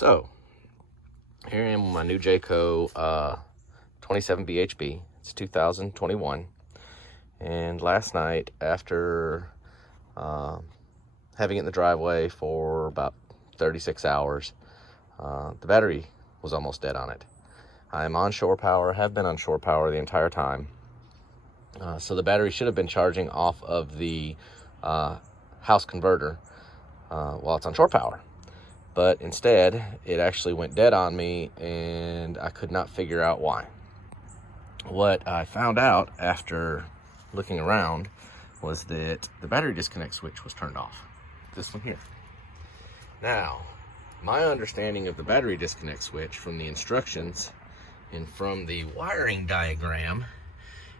So, here I am with my new Jayco 27 BHB. It's 2021. And last night, after having it in the driveway for about 36 hours, the battery was almost dead on it. I'm on shore power, have been on shore power the entire time. So the battery should have been charging off of the house converter while it's on shore power. But instead, it actually went dead on me, and I could not figure out why. What I found out after looking around was that the battery disconnect switch was turned off. This one here. Now, my understanding of the battery disconnect switch from the instructions and from the wiring diagram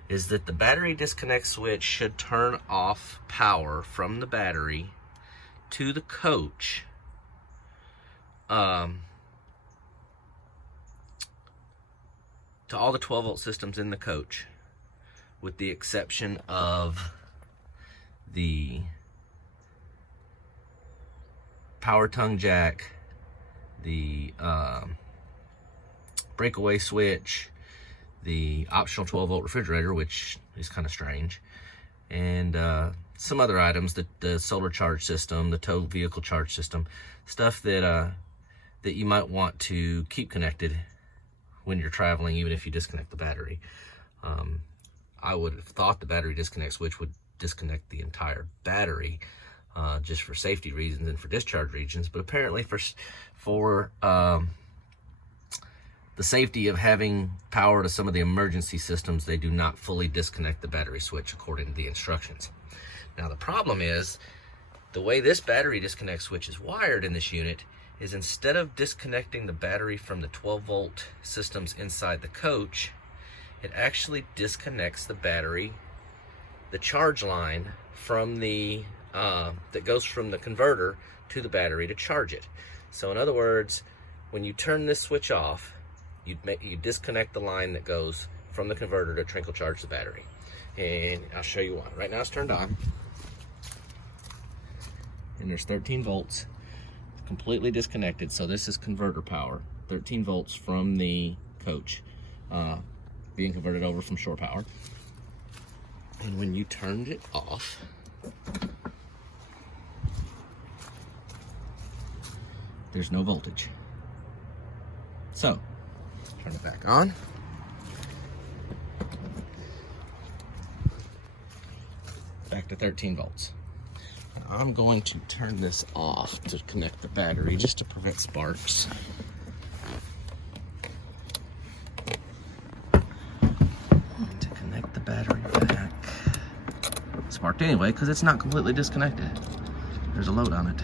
is that the battery disconnect switch should turn off power from the battery to the coach to all the 12-volt systems in the coach, with the exception of the power tongue jack, the breakaway switch, the optional 12-volt refrigerator, which is kind of strange, and some other items, the solar charge system, the tow vehicle charge system, stuff that that you might want to keep connected when you're traveling, even if you disconnect the battery. I would have thought the battery disconnect switch would disconnect the entire battery just for safety reasons and for discharge reasons, but apparently for the safety of having power to some of the emergency systems, they do not fully disconnect the battery switch according to the instructions. Now the problem is, the way this battery disconnect switch is wired in this unit is, instead of disconnecting the battery from the 12-volt systems inside the coach, it actually disconnects the battery, the charge line from the that goes from the converter to the battery to charge it. So in other words, when you turn this switch off, you disconnect the line that goes from the converter to trickle charge the battery. And I'll show you why. Right now it's turned on, and there's 13 volts, completely disconnected. So this is converter power, 13 volts from the coach being converted over from shore power. And when you turned it off, there's no voltage. So turn it back on. Back to 13 volts. Now I'm going to turn this off to connect the battery, just to prevent sparks. And to connect the battery back. It sparked anyway, because it's not completely disconnected. There's a load on it.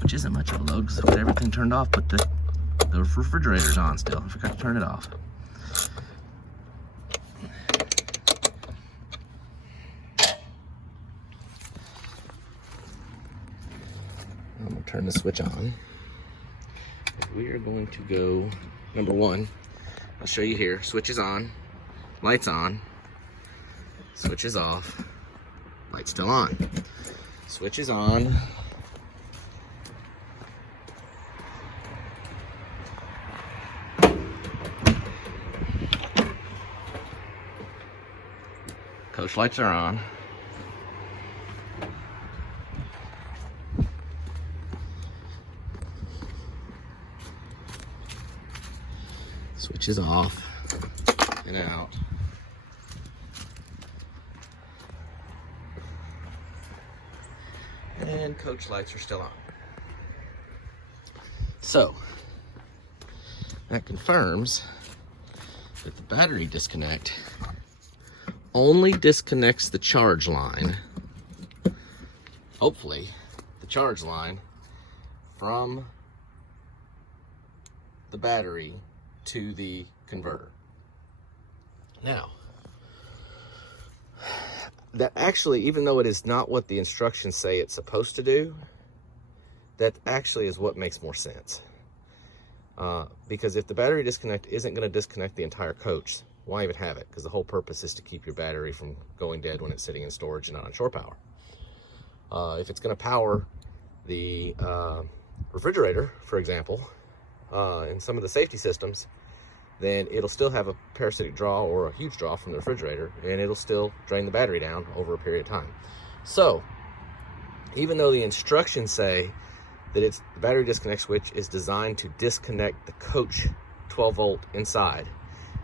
Which isn't much of a load, because I've got everything turned off, but the refrigerator's on still. I forgot to turn it off. I'm going to turn the switch on. We are going to go, number one, I'll show you here. Switch is on, lights on, switch is off, lights still on. Switch is on. Coach lights are on. Switch is off and out. And coach lights are still on. So that confirms that the battery disconnect only disconnects the charge line, hopefully the charge line, from the battery to the converter. Now, that actually, even though it is not what the instructions say it's supposed to do, that actually is what makes more sense. Because if the battery disconnect isn't going to disconnect the entire coach, why even have it? Because the whole purpose is to keep your battery from going dead when it's sitting in storage and not on shore power. If it's going to power the refrigerator, for example, and some of the safety systems, then it'll still have a parasitic draw or a huge draw from the refrigerator, and it'll still drain the battery down over a period of time. So even though the instructions say that the battery disconnect switch is designed to disconnect the coach 12 volt inside,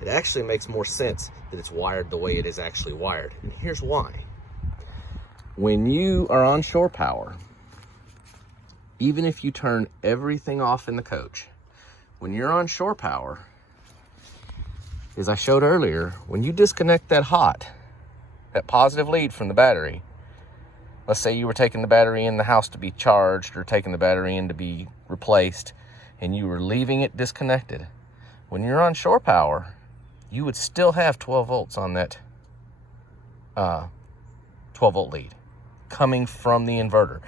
it actually makes more sense that it's wired the way it is actually wired. And here's why. When you are on shore power, even if you turn everything off in the coach, when you're on shore power, as I showed earlier, when you disconnect that positive lead from the battery, let's say you were taking the battery in the house to be charged or taking the battery in to be replaced, and you were leaving it disconnected. When you're on shore power, you would still have 12 volts on that 12 volt lead coming from the inverter.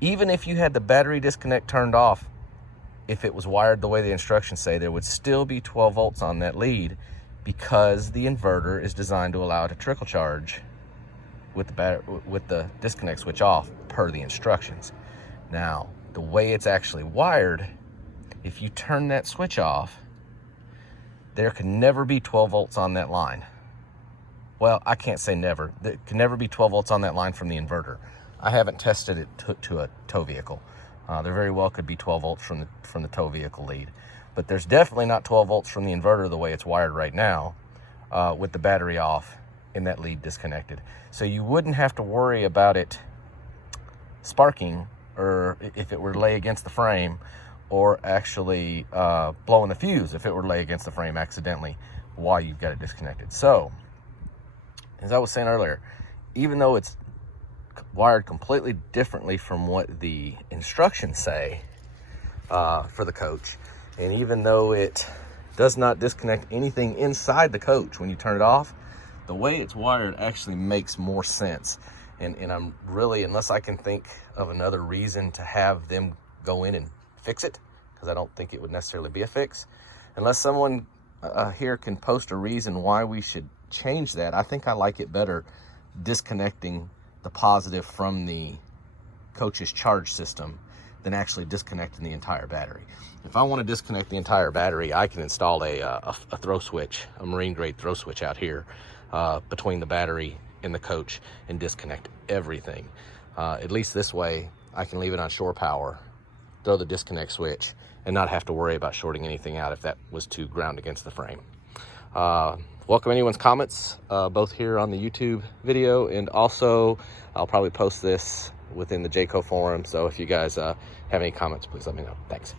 Even if you had the battery disconnect turned off, if it was wired the way the instructions say, there would still be 12 volts on that lead, because the inverter is designed to allow it to trickle charge with the disconnect switch off per the instructions. Now, the way it's actually wired, if you turn that switch off, there can never be 12 volts on that line. Well, I can't say never. There can never be 12 volts on that line from the inverter. I haven't tested it to a tow vehicle. There very well could be 12 volts from the tow vehicle lead, but there's definitely not 12 volts from the inverter the way it's wired right now, with the battery off and that lead disconnected. So you wouldn't have to worry about it sparking, or if it were to lay against the frame, or actually blowing the fuse if it were to lay against the frame accidentally while you've got it disconnected. So, as I was saying earlier, even though it's wired completely differently from what the instructions say for the coach, and even though it does not disconnect anything inside the coach when you turn it off, the way it's wired actually makes more sense. And I'm really, unless I can think of another reason to have them go in and fix it, because I don't think it would necessarily be a fix, unless someone here can post a reason why we should change that, I think I like it better disconnecting the positive from the coach's charge system than actually disconnecting the entire battery. If I want to disconnect the entire battery, I can install a throw switch, a marine grade throw switch out here between the battery and the coach, and disconnect everything. At least this way I can leave it on shore power, throw the disconnect switch, and not have to worry about shorting anything out if that was to ground against the frame. Welcome anyone's comments, both here on the YouTube video, and also I'll probably post this within the Jayco forum. So if you guys have any comments, please let me know. Thanks.